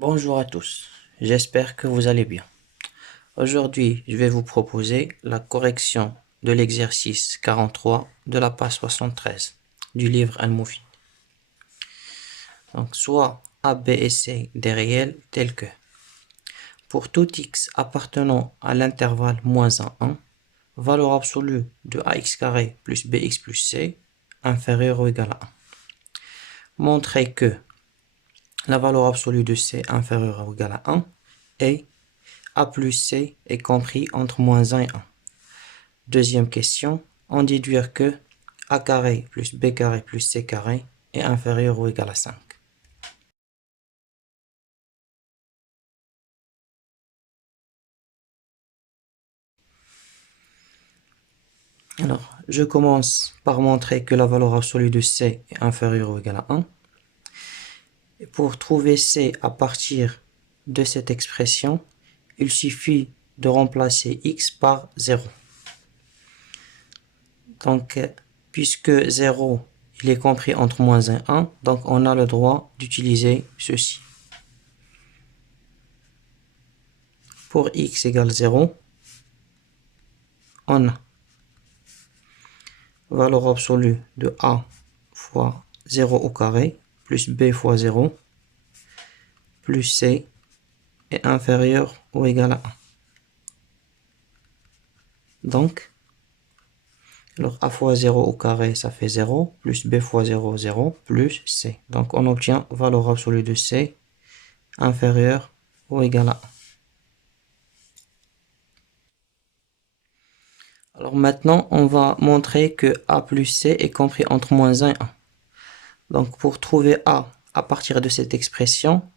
Bonjour à tous, j'espère que vous allez bien. Aujourd'hui, je vais vous proposer la correction de l'exercice 43 de la page 73 du livre Al-Mufid. Donc, soit A, B et C des réels tels que pour tout x appartenant à l'intervalle moins 1, valeur absolue de ax carré plus bx plus c inférieure ou égale à 1. Montrer que la valeur absolue de c inférieure ou égale à 1 et a plus c est compris entre moins 1 et 1. Deuxième question, en déduire que a carré plus b carré plus c carré est inférieur ou égal à 5. Alors, je commence par montrer que la valeur absolue de c est inférieure ou égale à 1. Et pour trouver c à partir de cette expression, il suffit de remplacer x par 0. Donc, puisque 0 il est compris entre moins 1 et 1, donc on a le droit d'utiliser ceci. Pour x égale 0, on a valeur absolue de a fois 0 au carré plus b fois 0 plus c est inférieur ou égal à 1. Donc, alors a fois 0 au carré, ça fait 0, plus b fois 0, 0, plus c. Donc, on obtient valeur absolue de c inférieure ou égal à 1. Alors maintenant, on va montrer que a plus c est compris entre moins 1 et 1. Donc, pour trouver a à partir de cette expression,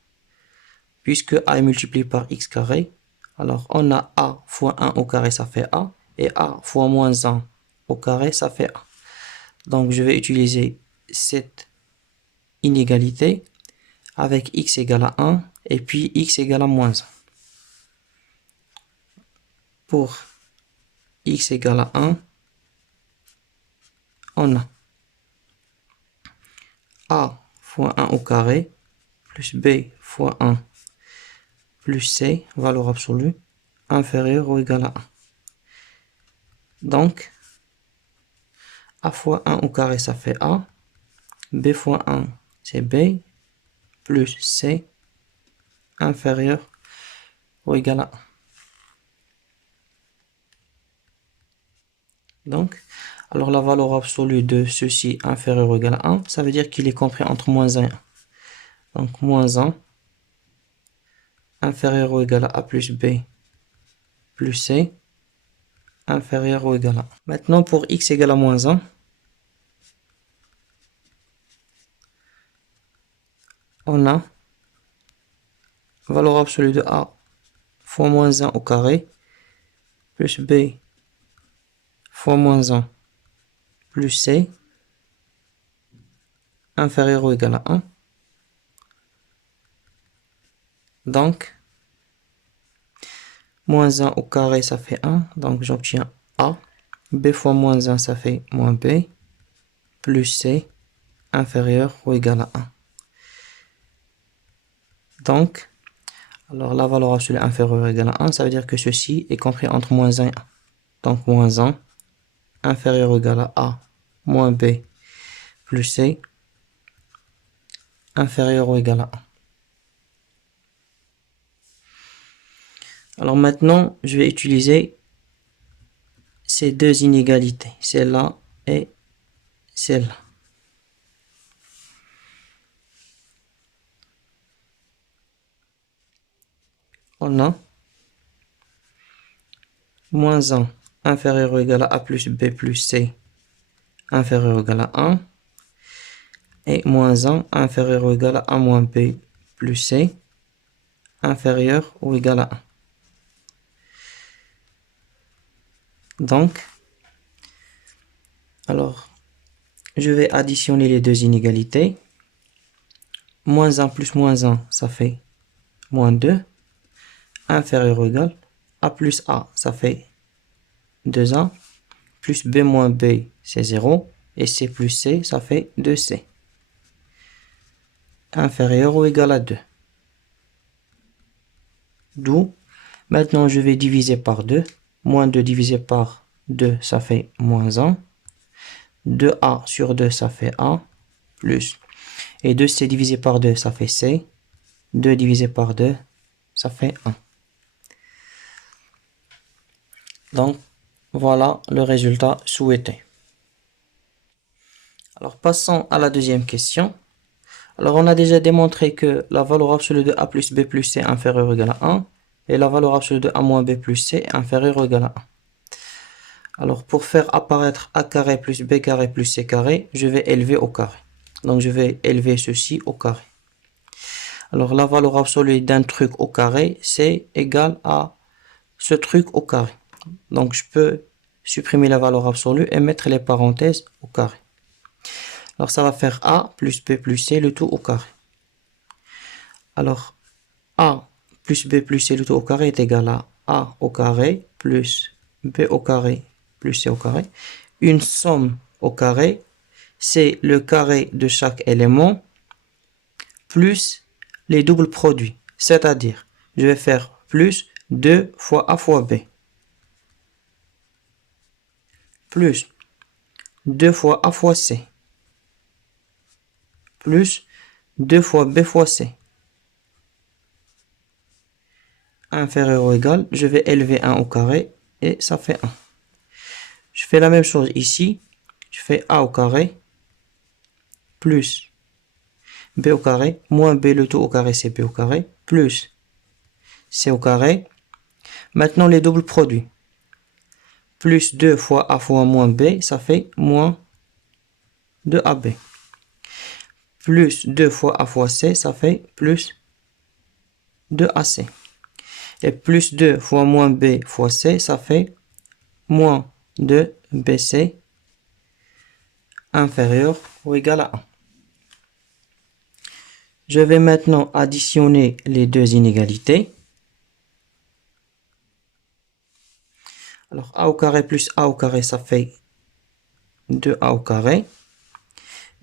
puisque a est multiplié par x carré, alors on a a fois 1 au carré, ça fait a, et a fois moins 1 au carré, ça fait a. Donc je vais utiliser cette inégalité avec x égale à 1 et puis x égale à moins 1. Pour x égale à 1, on a a fois 1 au carré plus b fois 1 plus c, valeur absolue, inférieure ou égale à 1. Donc, a fois 1 au carré, ça fait a, b fois 1, c'est b, plus c, inférieur ou égal à 1. Donc, alors la valeur absolue de ceci inférieur ou égal à 1, ça veut dire qu'il est compris entre moins 1 et 1. Donc, moins 1, inférieur ou égal à a plus b, plus c, inférieur ou égal à 1. Maintenant, pour x égale à moins 1, on a valeur absolue de a fois moins 1 au carré, plus b fois moins 1, plus c, inférieur ou égal à 1. Donc, moins 1 au carré, ça fait 1. Donc, j'obtiens a. B fois moins 1, ça fait moins b, plus c, inférieur ou égal à 1. Donc, alors la valeur absolue inférieure ou égale à 1, ça veut dire que ceci est compris entre moins 1 et 1. Donc, moins 1, inférieur ou égal à a, moins b, plus c, inférieur ou égal à 1. Alors maintenant, je vais utiliser ces deux inégalités, celle-là et celle-là. On a moins 1 inférieur ou égal à a plus b plus c inférieur ou égal à 1 et moins 1 inférieur ou égal à a moins b plus c inférieur ou égal à 1. Donc, alors, je vais additionner les deux inégalités. Moins 1 plus moins 1, ça fait moins 2. Inférieur ou égal. A plus A, ça fait 2A. Plus B moins B, c'est 0. Et C plus C, ça fait 2C. Inférieur ou égal à 2. D'où, maintenant je vais diviser par 2. Moins 2 divisé par 2, ça fait moins 1. 2a sur 2, ça fait a, plus. Et 2c divisé par 2, ça fait c. 2 divisé par 2, ça fait 1. Donc, voilà le résultat souhaité. Alors, passons à la deuxième question. Alors, on a déjà démontré que la valeur absolue de a plus b plus c est inférieure ou égale à 1. Et la valeur absolue de a moins b plus c est inférieure ou égale à 1. Alors, pour faire apparaître a carré plus b carré plus c carré, je vais élever au carré. Donc, je vais élever ceci au carré. Alors, la valeur absolue d'un truc au carré, c'est égal à ce truc au carré. Donc, je peux supprimer la valeur absolue et mettre les parenthèses au carré. Alors, ça va faire a plus b plus c, le tout au carré. Alors, a plus b plus c, le tout au carré est égal à a au carré plus b au carré plus c au carré. Une somme au carré, c'est le carré de chaque élément plus les doubles produits. C'est-à-dire, je vais faire plus 2 fois a fois b. Plus 2 fois a fois c. Plus 2 fois b fois c. Inférieur ou égal, je vais élever 1 au carré et ça fait 1. Je fais la même chose ici. Je fais a au carré plus b au carré moins b le tout au carré, c'est b au carré plus c au carré. Maintenant les doubles produits. Plus 2 fois a fois moins b, ça fait moins 2ab. Plus 2 fois a fois c, ça fait plus 2ac. Et plus 2 fois moins b fois c, ça fait moins 2bc inférieur ou égal à 1. Je vais maintenant additionner les deux inégalités. Alors a au carré plus a au carré, ça fait 2a au carré.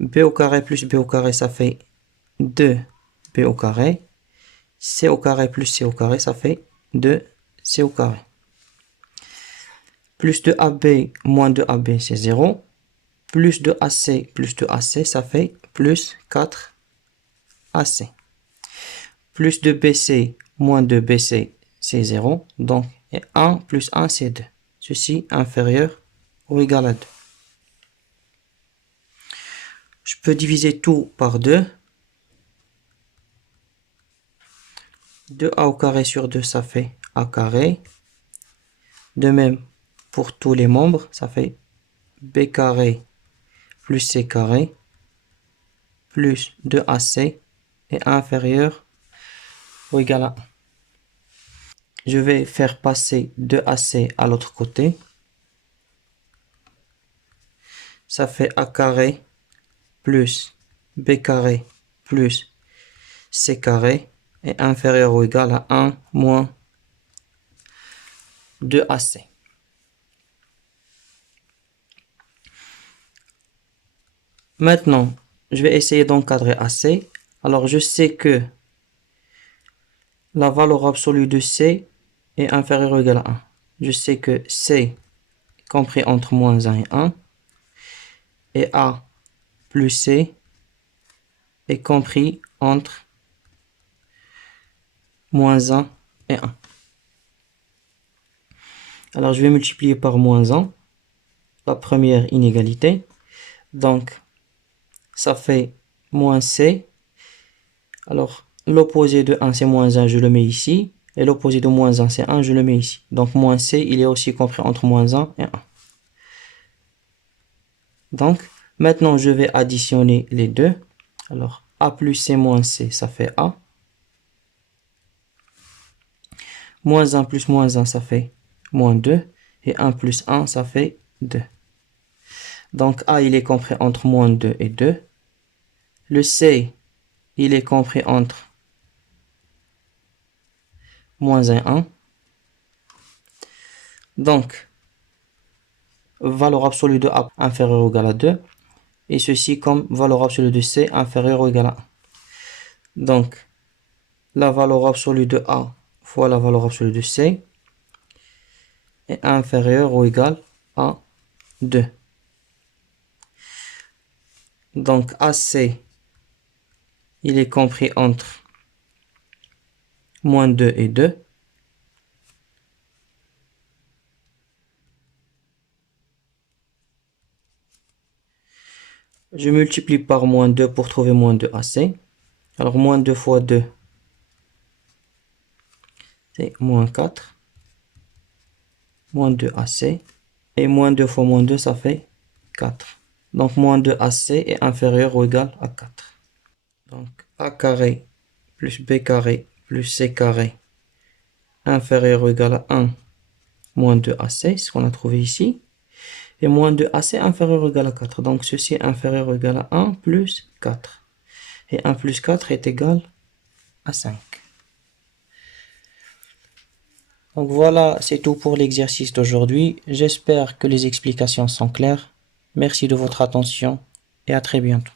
B au carré plus b au carré, ça fait 2b au carré. C au carré plus c au carré, ça fait 2c au carré. Plus 2ab moins 2ab, c'est 0. Plus 2ac plus 2ac, ça fait plus 4ac. Plus 2bc moins 2bc, c'est 0. Donc 1 plus 1, c'est 2. Ceci inférieur ou égal à 2. Je peux diviser tout par 2. 2a au carré sur 2, ça fait a carré. De même, pour tous les membres, ça fait b carré plus c carré plus 2ac est inférieur ou égal à 1. Je vais faire passer 2ac à l'autre côté. Ça fait a carré plus b carré plus c carré est inférieur ou égal à 1 moins 2ac. Maintenant, je vais essayer d'encadrer ac. Alors, je sais que la valeur absolue de c est inférieure ou égale à 1. Je sais que c est compris entre moins 1 et 1. Et a plus c est compris entre moins 1 et 1. Alors, je vais multiplier par moins 1 la première inégalité. Donc, ça fait moins c. Alors, l'opposé de 1, c'est moins 1, je le mets ici. Et l'opposé de moins 1, c'est 1, je le mets ici. Donc, moins c, il est aussi compris entre moins 1 et 1. Donc, maintenant, je vais additionner les deux. Alors, a plus c moins c, ça fait a. Moins 1 plus moins 1, ça fait moins 2. Et 1 plus 1, ça fait 2. Donc, a, il est compris entre moins 2 et 2. Le c, il est compris entre moins 1 et 1. Donc, valeur absolue de a inférieure ou égale à 2. Et ceci comme valeur absolue de c inférieure ou égale à 1. Donc, la valeur absolue de a fois la valeur absolue de C est inférieur ou égal à 2. Donc AC, il est compris entre moins 2 et 2. Je multiplie par moins 2 pour trouver moins 2 AC. Alors moins 2 fois 2, c'est moins 4. Moins 2 AC. Et moins 2 fois moins 2, ça fait 4. Donc moins 2 AC est inférieur ou égal à 4. Donc A carré plus B carré plus C carré inférieur ou égal à 1 moins 2 AC, c'est ce qu'on a trouvé ici. Et moins 2 AC inférieur ou égal à 4. Donc ceci est inférieur ou égal à 1 plus 4. Et 1 plus 4 est égal à 5. Donc voilà, c'est tout pour l'exercice d'aujourd'hui. J'espère que les explications sont claires. Merci de votre attention et à très bientôt.